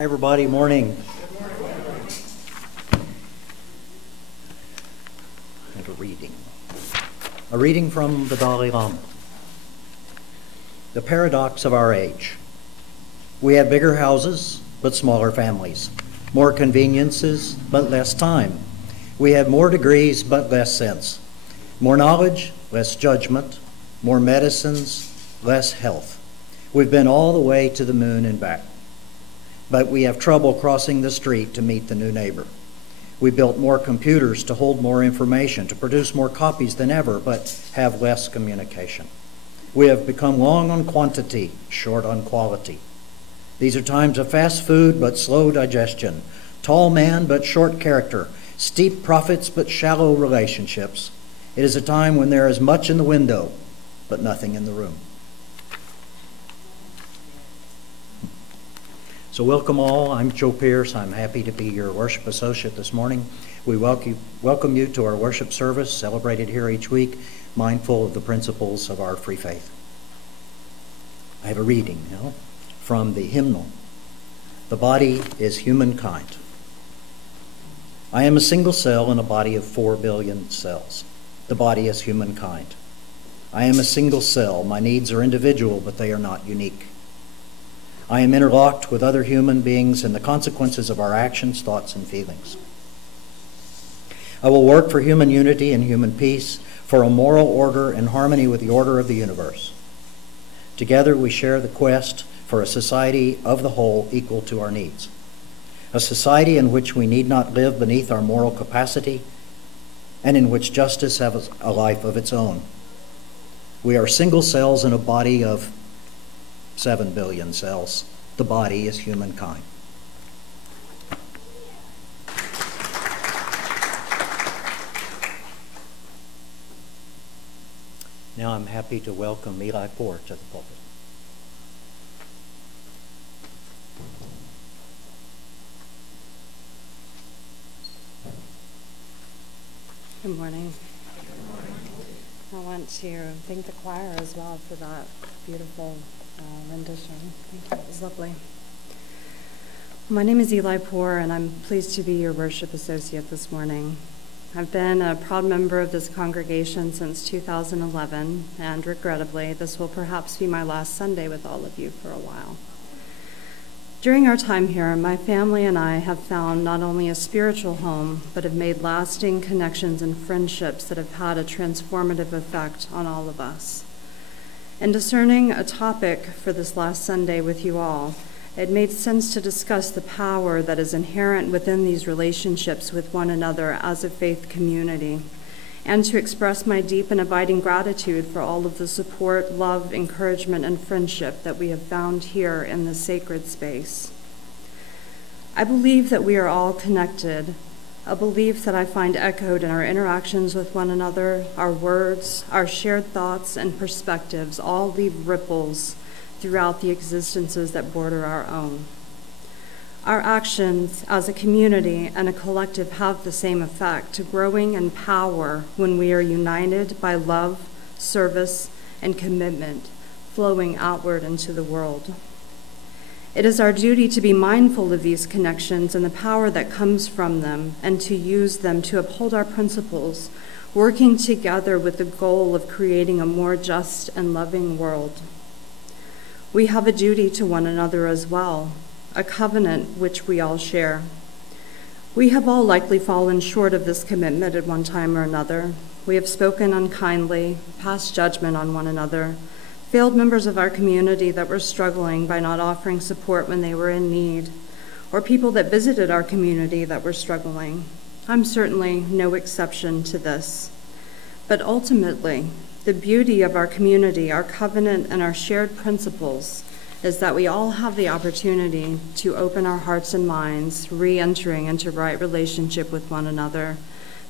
Hi everybody, morning. And a reading from the Dalai Lama. The paradox of our age. We have bigger houses, but smaller families. More conveniences, but less time. We have more degrees, but less sense. More knowledge, less judgment. More medicines, less health. We've been all the way to the moon and back. But we have trouble crossing the street to meet the new neighbor. We built more computers to hold more information, to produce more copies than ever, but have less communication. We have become long on quantity, short on quality. These are times of fast food, but slow digestion, tall man, but short character, steep profits, but shallow relationships. It is a time when there is much in the window, but nothing in the room. So welcome all. I'm Joe Pierce. I'm happy to be your worship associate this morning. We welcome you to our worship service, celebrated here each week, mindful of the principles of our free faith. I have a reading from the hymnal. The body is humankind. I am a single cell in a body of 4 billion cells. The body is humankind. I am a single cell. My needs are individual, but they are not unique. I am interlocked with other human beings in the consequences of our actions, thoughts, and feelings. I will work for human unity and human peace, for a moral order in harmony with the order of the universe. Together we share the quest for a society of the whole equal to our needs. A society in which we need not live beneath our moral capacity and in which justice has a life of its own. We are single cells in a body of 7 billion cells. The body is humankind. Now I'm happy to welcome Eli Poore to the pulpit. Good morning. I want to thank the choir as well for that beautiful rendition. Thank you. It was lovely. My name is Eli Poore, and I'm pleased to be your worship associate this morning. I've been a proud member of this congregation since 2011, and regrettably, this will perhaps be my last Sunday with all of you for a while. During our time here, my family and I have found not only a spiritual home, but have made lasting connections and friendships that have had a transformative effect on all of us. In discerning a topic for this last Sunday with you all, it made sense to discuss the power that is inherent within these relationships with one another as a faith community, and to express my deep and abiding gratitude for all of the support, love, encouragement, and friendship that we have found here in this sacred space. I believe that we are all connected, a belief that I find echoed in our interactions with one another. Our words, our shared thoughts, and perspectives all leave ripples throughout the existences that border our own. Our actions as a community and a collective have the same effect, growing in power when we are united by love, service, and commitment, flowing outward into the world. It is our duty to be mindful of these connections and the power that comes from them, and to use them to uphold our principles, working together with the goal of creating a more just and loving world. We have a duty to one another as well, a covenant which we all share. We have all likely fallen short of this commitment at one time or another. We have spoken unkindly, passed judgment on one another, failed members of our community that were struggling by not offering support when they were in need, or people that visited our community that were struggling. I'm certainly no exception to this. But ultimately, the beauty of our community, our covenant, and our shared principles is that we all have the opportunity to open our hearts and minds, re-entering into right relationship with one another,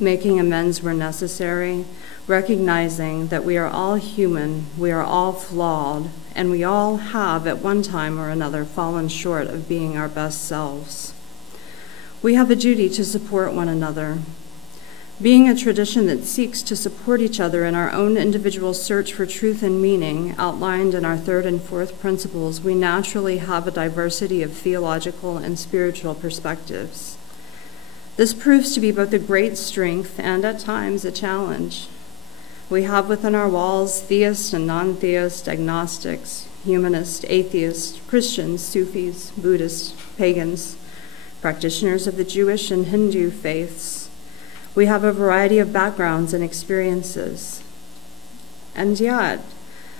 making amends where necessary, recognizing that we are all human, we are all flawed, and we all have at one time or another fallen short of being our best selves. We have a duty to support one another. Being a tradition that seeks to support each other in our own individual search for truth and meaning, outlined in our third and fourth principles, we naturally have a diversity of theological and spiritual perspectives. This proves to be both a great strength and, at times, a challenge. We have within our walls theists and non-theists, agnostics, humanists, atheists, Christians, Sufis, Buddhists, pagans, practitioners of the Jewish and Hindu faiths. We have a variety of backgrounds and experiences. And yet,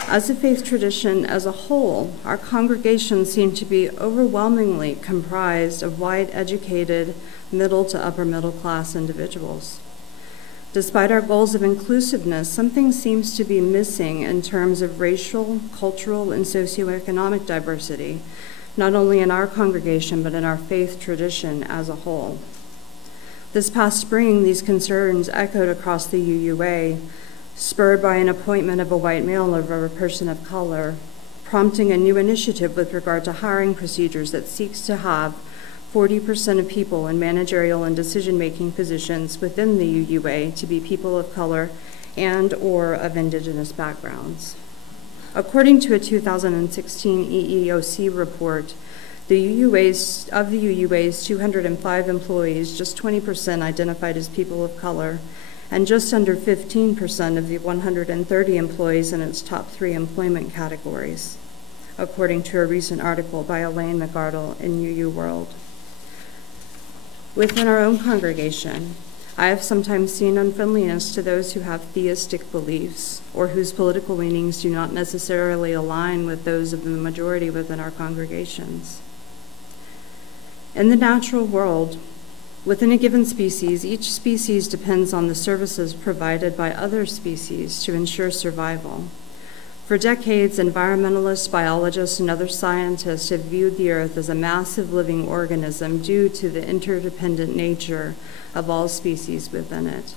as a faith tradition as a whole, our congregations seem to be overwhelmingly comprised of white-educated, middle to upper middle class individuals. Despite our goals of inclusiveness, something seems to be missing in terms of racial, cultural, and socioeconomic diversity, not only in our congregation, but in our faith tradition as a whole. This past spring, these concerns echoed across the UUA, spurred by an appointment of a white male over a person of color, prompting a new initiative with regard to hiring procedures that seeks to have 40% of people in managerial and decision-making positions within the UUA to be people of color and or of indigenous backgrounds. According to a 2016 EEOC report, of the UUA's 205 employees, just 20% identified as people of color, and just under 15% of the 130 employees in its top 3 employment categories, according to a recent article by Elaine McArdle in UU World. Within our own congregation, I have sometimes seen unfriendliness to those who have theistic beliefs or whose political leanings do not necessarily align with those of the majority within our congregations. In the natural world, within a given species, each species depends on the services provided by other species to ensure survival. For decades, environmentalists, biologists, and other scientists have viewed the Earth as a massive living organism due to the interdependent nature of all species within it.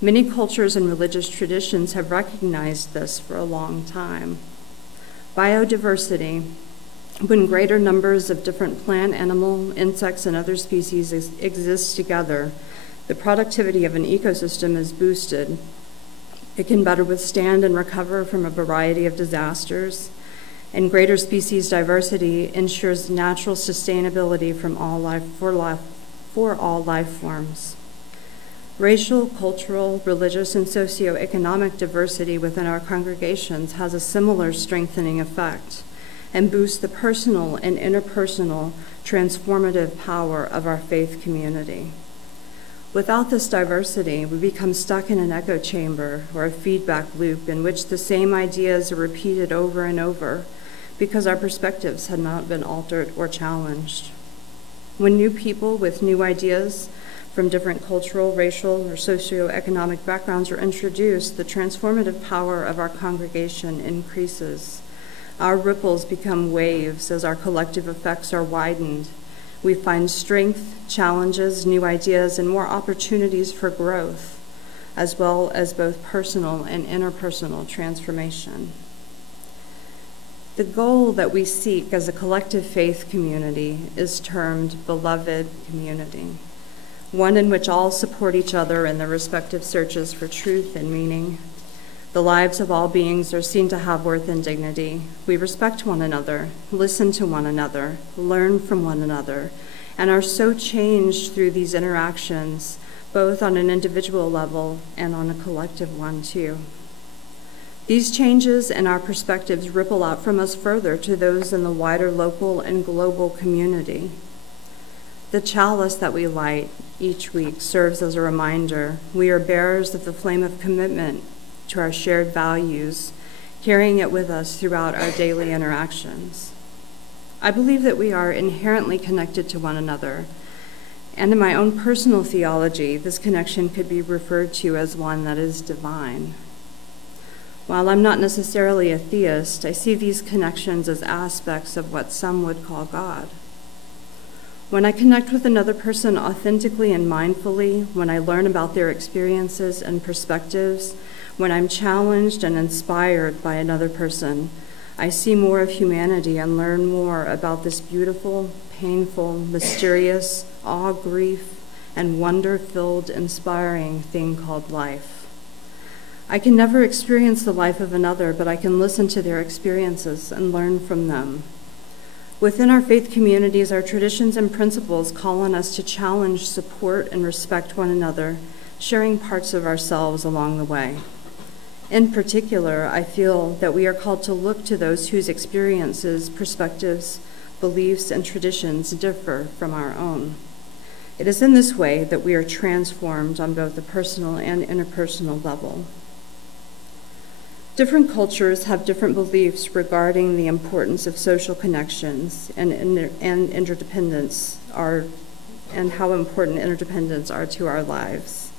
Many cultures and religious traditions have recognized this for a long time. Biodiversity, when greater numbers of different plant, animal, insects, and other species exist together, the productivity of an ecosystem is boosted. It can better withstand and recover from a variety of disasters, and greater species diversity ensures natural sustainability for all life forms. Racial, cultural, religious, and socioeconomic diversity within our congregations has a similar strengthening effect and boosts the personal and interpersonal transformative power of our faith community. Without this diversity, we become stuck in an echo chamber or a feedback loop in which the same ideas are repeated over and over because our perspectives had not been altered or challenged. When new people with new ideas from different cultural, racial, or socioeconomic backgrounds are introduced, the transformative power of our congregation increases. Our ripples become waves as our collective effects are widened. We find strength, challenges, new ideas, and more opportunities for growth, as well as both personal and interpersonal transformation. The goal that we seek as a collective faith community is termed beloved community, one in which all support each other in their respective searches for truth and meaning. The lives of all beings are seen to have worth and dignity. We respect one another, listen to one another, learn from one another, and are so changed through these interactions, both on an individual level and on a collective one too. These changes and our perspectives ripple out from us further to those in the wider local and global community. The chalice that we light each week serves as a reminder we are bearers of the flame of commitment to our shared values, carrying it with us throughout our daily interactions. I believe that we are inherently connected to one another, and in my own personal theology, this connection could be referred to as one that is divine. While I'm not necessarily a theist, I see these connections as aspects of what some would call God. When I connect with another person authentically and mindfully, when I learn about their experiences and perspectives, when I'm challenged and inspired by another person, I see more of humanity and learn more about this beautiful, painful, mysterious, awe, grief, and wonder-filled, inspiring thing called life. I can never experience the life of another, but I can listen to their experiences and learn from them. Within our faith communities, our traditions and principles call on us to challenge, support, and respect one another, sharing parts of ourselves along the way. In particular, I feel that we are called to look to those whose experiences, perspectives, beliefs, and traditions differ from our own. It is in this way that we are transformed on both the personal and interpersonal level. Different cultures have different beliefs regarding the importance of social connections and interdependence and how important interdependence are to our lives.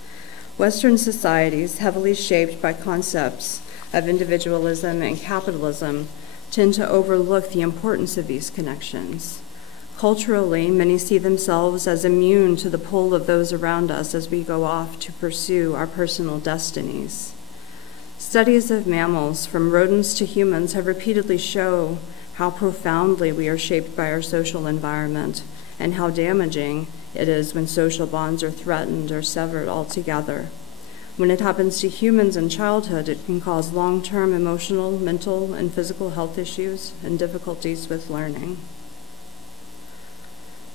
Western societies, heavily shaped by concepts of individualism and capitalism, tend to overlook the importance of these connections. Culturally, many see themselves as immune to the pull of those around us as we go off to pursue our personal destinies. Studies of mammals, from rodents to humans, have repeatedly shown how profoundly we are shaped by our social environment and how damaging it is when social bonds are threatened or severed altogether. When it happens to humans in childhood, it can cause long-term emotional, mental, and physical health issues and difficulties with learning.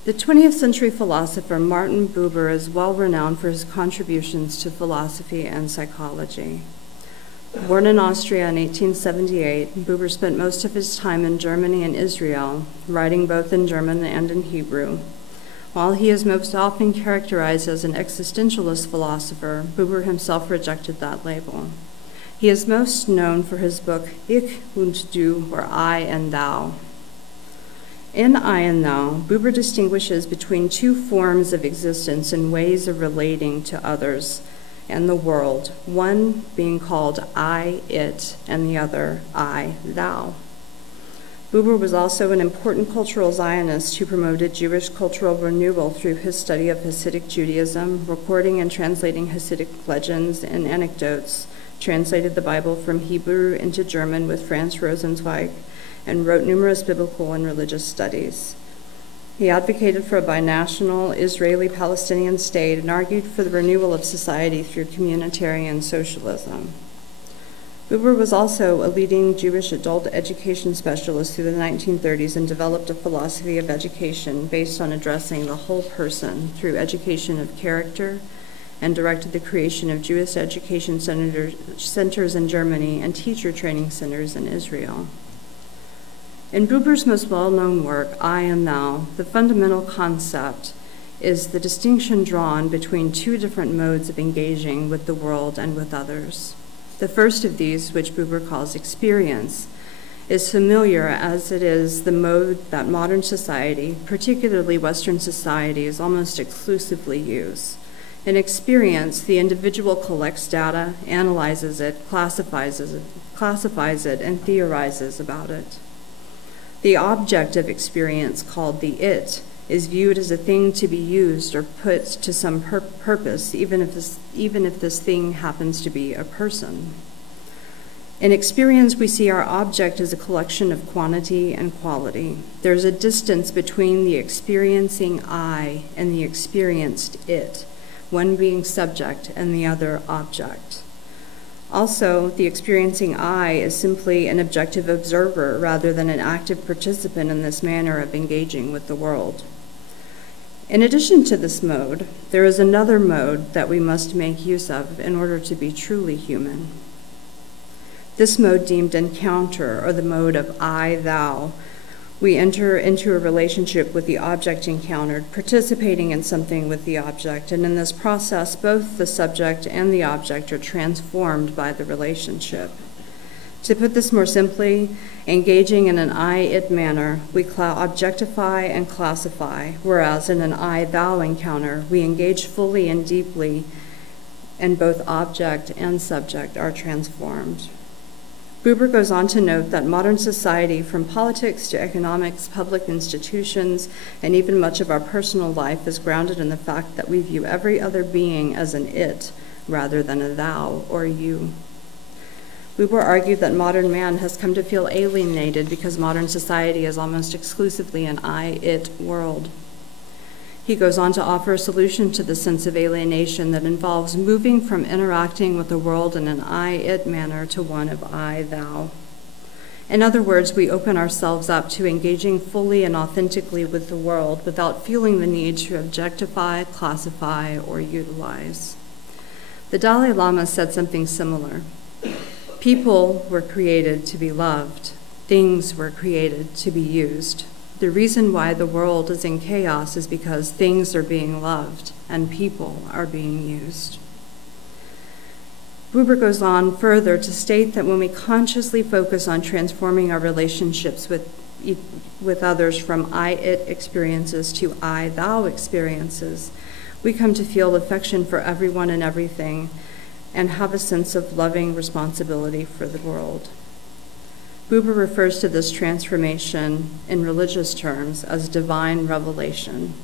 The 20th century philosopher Martin Buber is well renowned for his contributions to philosophy and psychology. Born in Austria in 1878, Buber spent most of his time in Germany and Israel, writing both in German and in Hebrew. While he is most often characterized as an existentialist philosopher, Buber himself rejected that label. He is most known for his book Ich und Du, or I and Thou. In I and Thou, Buber distinguishes between two forms of existence and ways of relating to others and the world, one being called I, it, and the other I, thou. Buber was also an important cultural Zionist who promoted Jewish cultural renewal through his study of Hasidic Judaism, recording and translating Hasidic legends and anecdotes, translated the Bible from Hebrew into German with Franz Rosenzweig, and wrote numerous biblical and religious studies. He advocated for a binational Israeli-Palestinian state and argued for the renewal of society through communitarian socialism. Buber was also a leading Jewish adult education specialist through the 1930s and developed a philosophy of education based on addressing the whole person through education of character, and directed the creation of Jewish education centers in Germany and teacher training centers in Israel. In Buber's most well-known work, I and Thou, the fundamental concept is the distinction drawn between two different modes of engaging with the world and with others. The first of these, which Buber calls experience, is familiar as it is the mode that modern society, particularly Western societies, almost exclusively use. In experience, the individual collects data, analyzes it, classifies it, and theorizes about it. The object of experience, called the it, is viewed as a thing to be used or put to some purpose, even if this thing happens to be a person. In experience, we see our object as a collection of quantity and quality. There's a distance between the experiencing I and the experienced it, one being subject and the other object. Also, the experiencing I is simply an objective observer rather than an active participant in this manner of engaging with the world. In addition to this mode, there is another mode that we must make use of in order to be truly human. This mode, deemed encounter, or the mode of I-thou, we enter into a relationship with the object encountered, participating in something with the object, and in this process, both the subject and the object are transformed by the relationship. To put this more simply, engaging in an I-it manner, we objectify and classify, whereas in an I-thou encounter, we engage fully and deeply, and both object and subject are transformed. Buber goes on to note that modern society, from politics to economics, public institutions, and even much of our personal life, is grounded in the fact that we view every other being as an it rather than a thou or you. Buber argued that modern man has come to feel alienated because modern society is almost exclusively an I-it world. He goes on to offer a solution to the sense of alienation that involves moving from interacting with the world in an I-it manner to one of I-thou. In other words, we open ourselves up to engaging fully and authentically with the world without feeling the need to objectify, classify, or utilize. The Dalai Lama said something similar. People were created to be loved. Things were created to be used. The reason why the world is in chaos is because things are being loved and people are being used. Buber goes on further to state that when we consciously focus on transforming our relationships with others from I-it experiences to I-thou experiences, we come to feel affection for everyone and everything and have a sense of loving responsibility for the world. Buber refers to this transformation in religious terms as divine revelation.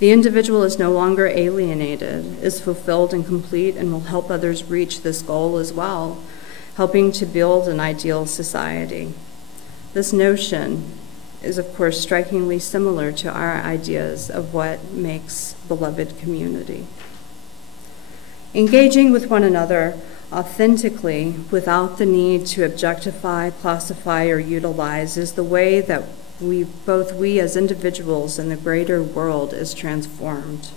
The individual is no longer alienated, is fulfilled and complete, and will help others reach this goal as well, helping to build an ideal society. This notion is, of course, strikingly similar to our ideas of what makes beloved community. Engaging with one another authentically without the need to objectify, classify, or utilize is the way that both we as individuals and the greater world is transformed.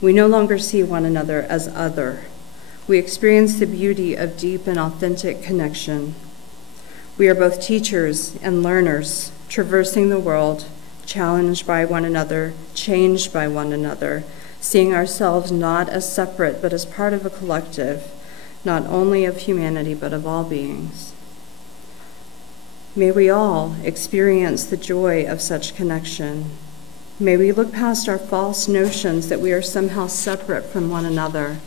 We no longer see one another as other. We experience the beauty of deep and authentic connection. We are both teachers and learners, traversing the world, challenged by one another, changed by one another, seeing ourselves not as separate but as part of a collective, not only of humanity but of all beings. May we all experience the joy of such connection. May we look past our false notions that we are somehow separate from one another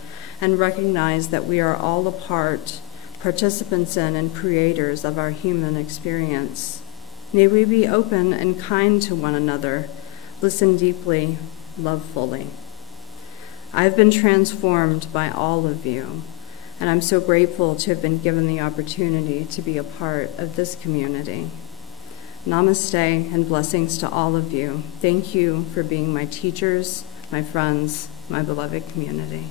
and recognize that we are all a part, participants in and creators of our human experience. May we be open and kind to one another, listen deeply, love fully. I've been transformed by all of you, and I'm so grateful to have been given the opportunity to be a part of this community. Namaste and blessings to all of you. Thank you for being my teachers, my friends, my beloved community.